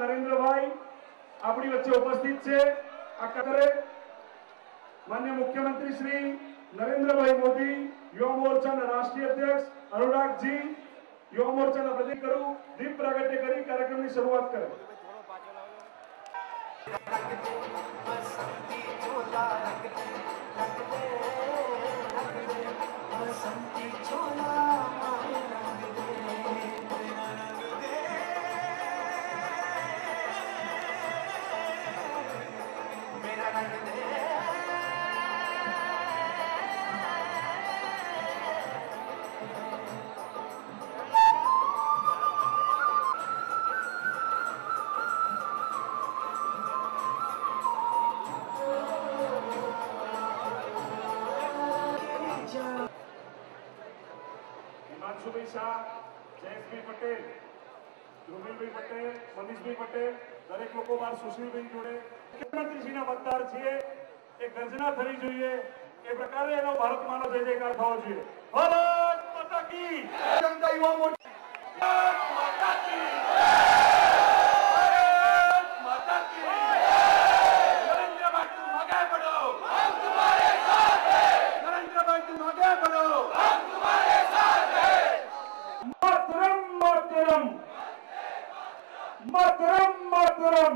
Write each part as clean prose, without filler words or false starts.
નરેન્દ્રભાઈ આપણી વચ્ચે ઉપસ્થિત છે। આ કરે માનनीय मुख्यमंत्री श्री नरेंद्रभाई मोदी, युवा मोर्चा राष्ट्रीय अध्यक्ष अनुराग जी, युवा मोर्चा प्रतीक करू दीप प्रागट्य करी कार्यक्रम की शुरुआत करे। हिमांशुभाई शाह, जयेशभाई पटेल, ध्रुवीलभाई पटेल, मनीषभाई पटेल, दरेक लोको बार सुशीलभाई जोड़े मुख्यमंत्रीश्रीना मतदार छीए। एक गर्जना थवी जोईए ए प्रकारे एनो भारत मानो जय जयकार थવો જોઈએ। ભારત માતા की जनता युवा मोर्चा भारत माता की भारत माता की नरेंद्र भाई तुम आगे बढ़ो, हम तुम्हारे साथ हैं। नरेंद्र भाई तुम आगे बढ़ो, हम तुम्हारे साथ हैं। मातरम मातरम मातरम मातरम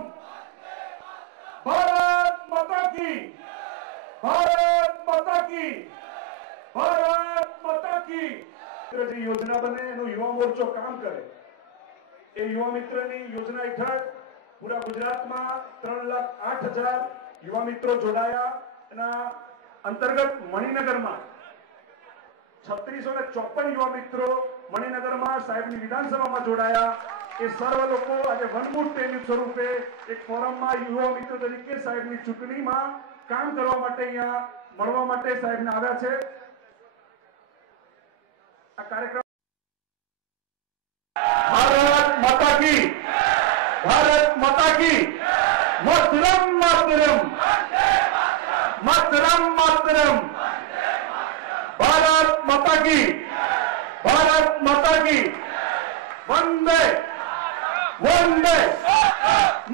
भारत माता की भारत माता की भारत माता की योजना बने युवा मोर्चो काम करे। ए युवा मित्रनी योजना हेठळ पूरा गुजरात में 3,08,000 युवा मित्रों जोड़ाया। अंतर्गत मणिनगर में 3654 युवा मित्रों मणिनगर में साहेब विधानसभा में जोड़ाया। ए सर्व लोग आज वनमूट ट्रेनिंग स्वरूपे एक फोरम में युवा मित्रों तरीके साहेब की चूंटणी में काम करवा माटे अहींया मळवा माटे साहेब ने आव्या छे। आ कार्यक्रम भारत माता की भारत माता की मातरम मातरम मातरम मातरम भारत माता की भारत माता की वंदे वंदे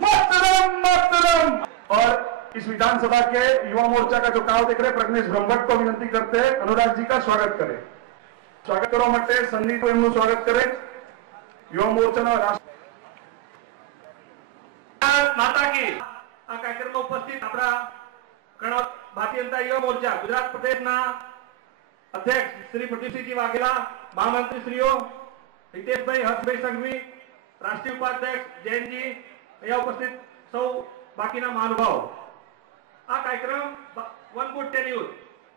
मातरम मातरम। और इस विधानसभा के युवा मोर्चा का जो काम देख रहे प्रज्ञेश ब्रह्मभट्ट को विनती करते हैं अनुराग जी का स्वागत करें। स्वागत करवा माटे सन्नी को एमનું स्वागत करें। युवा मोर्चा माता की आ कार्यक्रम में उपस्थित अपना कर्णक भारतीय जनता युवा मोर्चा गुजरात प्रदेश अध्यक्ष श्री प्रदीपसिंह वाघेला, महामंत्री श्रीओ हितेश भाई, हर्ष भाई संघवी, राष्ट्रीय उपाध्यक्ष जैन जी, अहींया उपस्थित सौ बाकीना महानुभाव। आ कार्यक्रम वन गुड टेन यूथ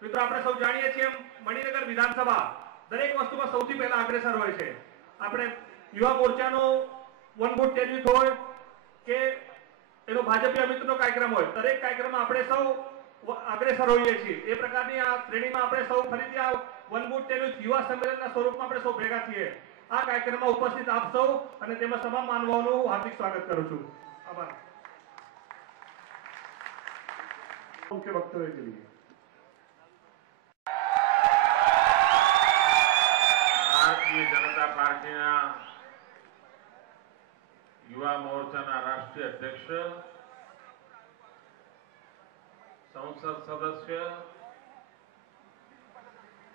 मित्रों આપણે સૌ જાણીએ છીએ મણિનગર વિધાનસભા દરેક વસ્તુમાં સૌથી પહેલા અગ્રેસર હોય છે। આપણે યુવા મોરચાનો વન ગુડ ટેન यूथ હોય કે એનો ભાજપીય મિત્રનો કાર્યક્રમ હોય, દરેક કાર્યક્રમમાં આપણે સૌ અગ્રેસર હોઈએ છીએ। એ પ્રકારની આ શ્રેણીમાં આપણે સૌ ફરીથી આ વન ગુડ ટેન यूथ યુવા સંમેલનના સ્વરૂપમાં આપણે સૌ ભેગા છીએ। આ કાર્યક્રમમાં ઉપસ્થિત આપ સૌ અને તેમાં તમામ માનવોનું હાર્દિક સ્વાગત કરું છું। આભાર। मुख्य वक्तव्य के लिए भारतीय जनता पार्टी युवा मोर्चा राष्ट्रीय अध्यक्ष, संसद सदस्य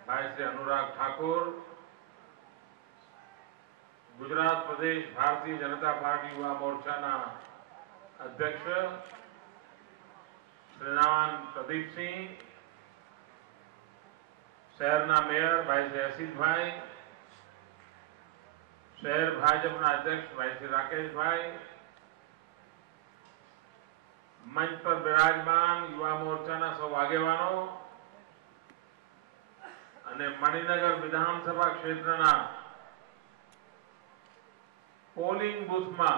भाई श्री अनुराग ठाकुर, गुजरात प्रदेश भारतीय जनता पार्टी युवा मोर्चा अध्यक्ष श्रीमान प्रदीप सिंह, शहरना मेयर भाई श्री असित भाई, शहर भाजपा अध्यक्ष भाई श्री राकेश भाई, मंच पर विराजमान युवा मोर्चा सौ आगेवानों અને મણિનગર વિધાનસભા ક્ષેત્રના પોલિંગ બૂથમાં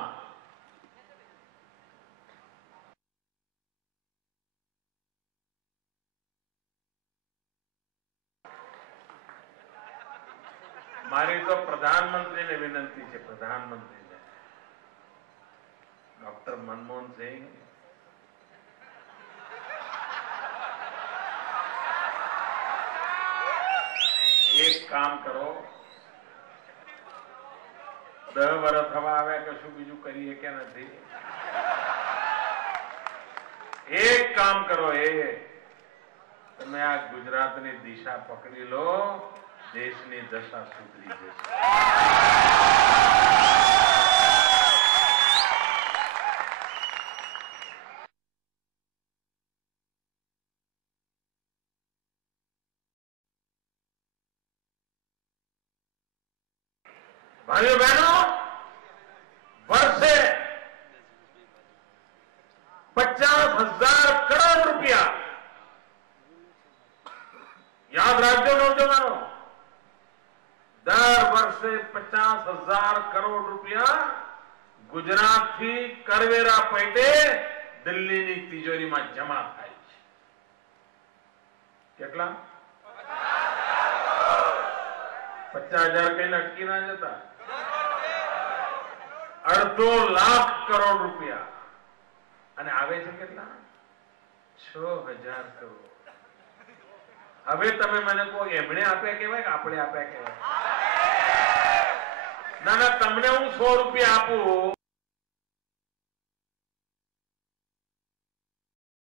मारी तो प्रधानमंत्री ने विनंती है, प्रधानमंत्री ने डॉक्टर मनमोहन सिंह एक काम करो, 10 વર્ષ થવા આવ્યા કશું બીજું કરીએ કે નથી? એક કામ કરો, તમે આ ગુજરાતની દિશા પકડી લો, દેશની દશા સુધરી જશે. भाइयों बहनों, वर्षे 50,000 करोड़ रुपया, याद रखो नौजवानों, दर वर्षे 50,000 करोड़ रुपया गुजरात थी करवेरा पेटे दिल्ली की तिजोरी में जमा थाय छे. કેટલા? 50,000 કઈ અટકી ના જતા? 2.5 લાખ કરોડ રૂપિયા. અને આવે છે કેટલા? 6,000 કરોડ. હવે તમે મને કહો એમણે આપ્યા કહેવાય કે આપણે આપ્યા કહેવાય? ના ના, તમને હું 100 રૂપિયા આપું